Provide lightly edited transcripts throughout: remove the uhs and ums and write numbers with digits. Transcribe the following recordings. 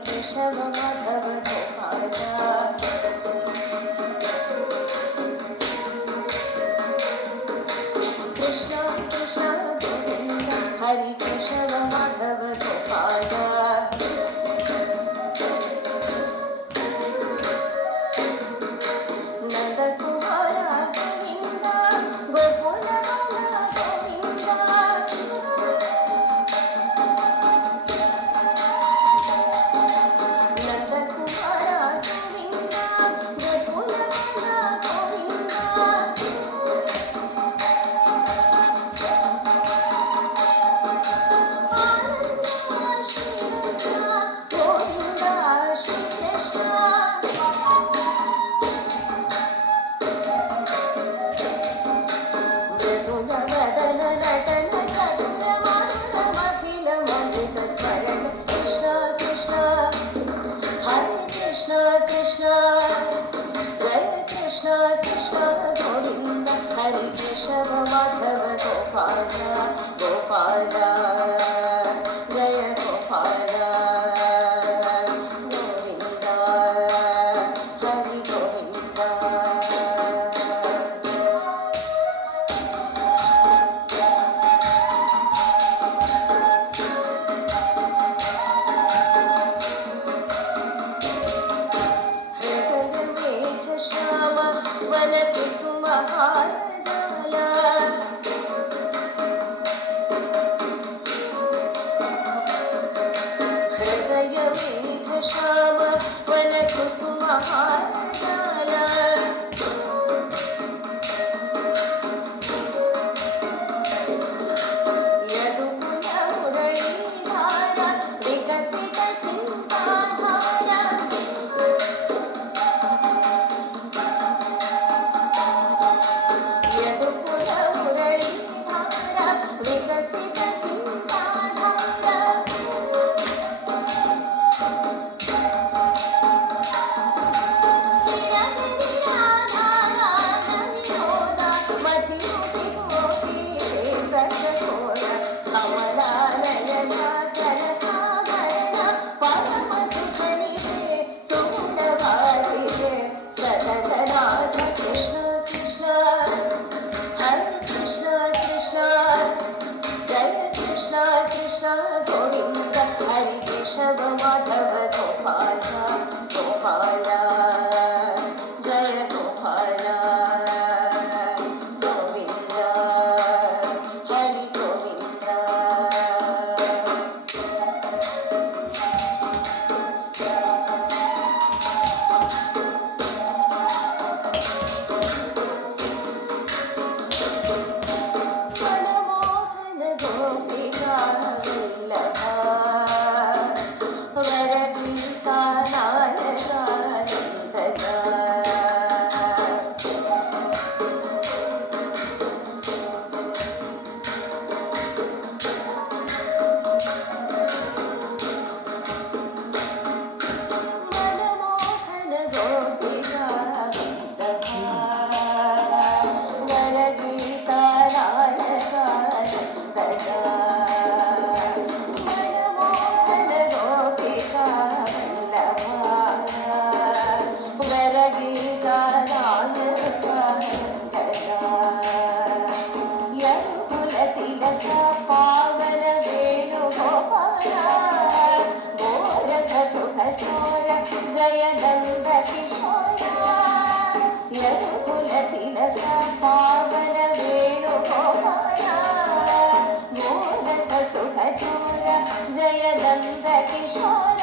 ಕೇಶವ ಮಾಧವ ಗೋಪಾಲ ಕೃಷ್ಣ ಕೃಷ್ಣ ಗೋವಿಂದ ಹರಿ ಕೇಶವ ಮಾಧವ ಗೋಪಾಲ ನಂದಕುಮಾರ ಗೋವಿಂದ ಗೋಕುಲ ಗೋವಿಂದ ನಂದಕುಮಾರ ಗೋವಿಂದ ಗೋಕುಲ ಗೋವಿಂದ ಗೋವಿಂದ ಶ್ರೀಕೃಷ್ಣ ಮೃದುಲವದನ ನಟನ ಚತುರ ಮಾನವಖಿಲ ಮಮೃತ ಸ್ಮರಣ ಕೃಷ್ಣ ಕೃಷ್ಣ ಹರೇ ಕೃಷ್ಣ ಕೃಷ್ಣ ಜಯ ಕೃಷ್ಣ ಕೃಷ್ಣ ಗೋವಿಂದ ಹರಿ ಕೇಶವ ಮಾಧವ ಗೋಪಾಲ ಗೋಪಾಲ ಜಯ ಗೋಪಾಲ ಗೋವಿಂದ ಹರಿ ಗೋವಿಂದ ಹೃದಯ ಮೇಘ ಶ್ಯಾಮ ವನ ಕುಸುಮ ಹಾರಜಾಲ ಹೃದಯ ಮೇಘ ಶ್ಯಾಮ ವನ ಕುಸುಮ ಹಾರಜಾಲ ಯದುಕುಲ ಮುರಳೀಧಾರ ವಿಕಸಿತ ಚಿಂತಾಧಾರ ಯದುಕುಲ ಮುರಳೀಧಾರ ವಿಕಸಿತ ಚಿಂತಾಧಾರ ವಿನೋದ ಮತಿಮುಟಿ ಗೋಪಿ ವೇಂಕಟಗೋಳ ಕಮಲಾನಯನ ಕನಕಾಭರಣ ಪರಮ ಸುಖನಿಗೆ ಸುಂದರವಾಗಿದೆ ಸತತನಾಥ ಕೃಷ್ಣ ಕೃಷ್ಣ ಹರೇ ಕೃಷ್ಣ ಕೃಷ್ಣ ಜಯ ಕೃಷ್ಣ ಕೃಷ್ಣ ಗೋವಿಂದ ಹರಿ ಕೇಶವ ಮಾಧವ ಗೋಪಾಲ ಗೋಪಾಲ ಜಯ ಗೋಪಾಲ ಗೋವಿಂದ ಹರಿ ಗೋವಿಂದ ಮನಮೋಹನ ಗೋಪಿಕಾ ವಲ್ಲಭ ವರಗೀತಾ ನಾಯಕ ಸಿಂಧಕ ಮನಮೋಹನ ಗೋಪಿಕಾ ವಲ್ಲಭ ವರಗೀತಾ ನಾಯಕ ಸಿಂಧಕ ಮನಮೋಹನ ಗೋಪಿಕಾ ವಲ್ಲಭ ವರಗೀತಾ ನಾಯಕ ಸಿಂಧಕ ಯದುಕುಲ ತಿಲಕ ಪಾವನ ವೇಣುಗೋಪಾಲ ಗೋರಸ ಸುಖ ಚೋರ ಜಯ ನಂದ ಕಿಶೋರ ಯದುಕುಲ ತಿಲಕ ಪಾವನ ವೇಣುಗೋಪಾಲ ಗೋರಸ ಸುಖ ಚೋರ ಜಯ ನಂದ ಕಿಶೋರ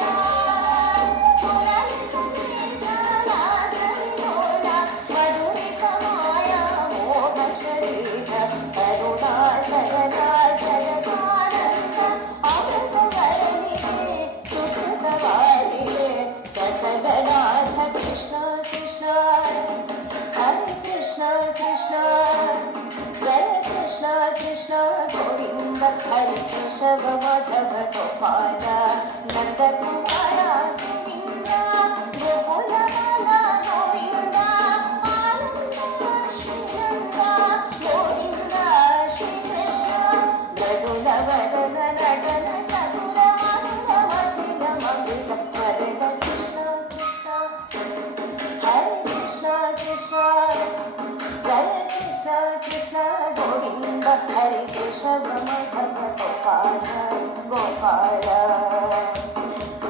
ಮಧುರಿತ ಮಾಯಾ ಮೋಹ ಶರೀರ ಕರುಣಾಚರಣ ಜಗದಾನಂದ ಅಮೃತವರನಿಗೆ ಸುಖವಾಗಿದೆ ಸತತನಾಥ ಕೃಷ್ಣ ಕೃಷ್ಣ ಹರೇ ಕೃಷ್ಣ ಕೃಷ್ಣ ಜಯ ಕೃಷ್ಣ ಕೃಷ್ಣ ಗೋವಿಂದ ಹರಿ ಕೇಶವ ಮಾಧವ ಗೋಪಾಲ ನಂದಕುಮಾರ ಗೋವಿಂದ ಗೋಕುಲ ಗೋವಿಂದ ಆನಂದ ಶ್ರೀನಂದ ಗೋವಿಂದ ಶ್ರೀಕೃಷ್ಣ ಮೃದುಲವದನ ನಟನ ಚತುರ ಮಾನವಖಿಲ ಮಮೃತ वृषभमधव गोपाल गोपाल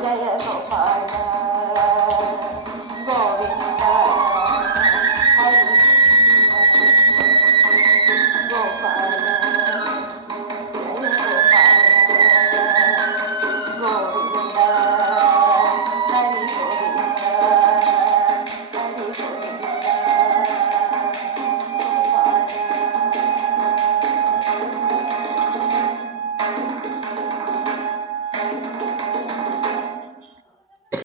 जय गोपाल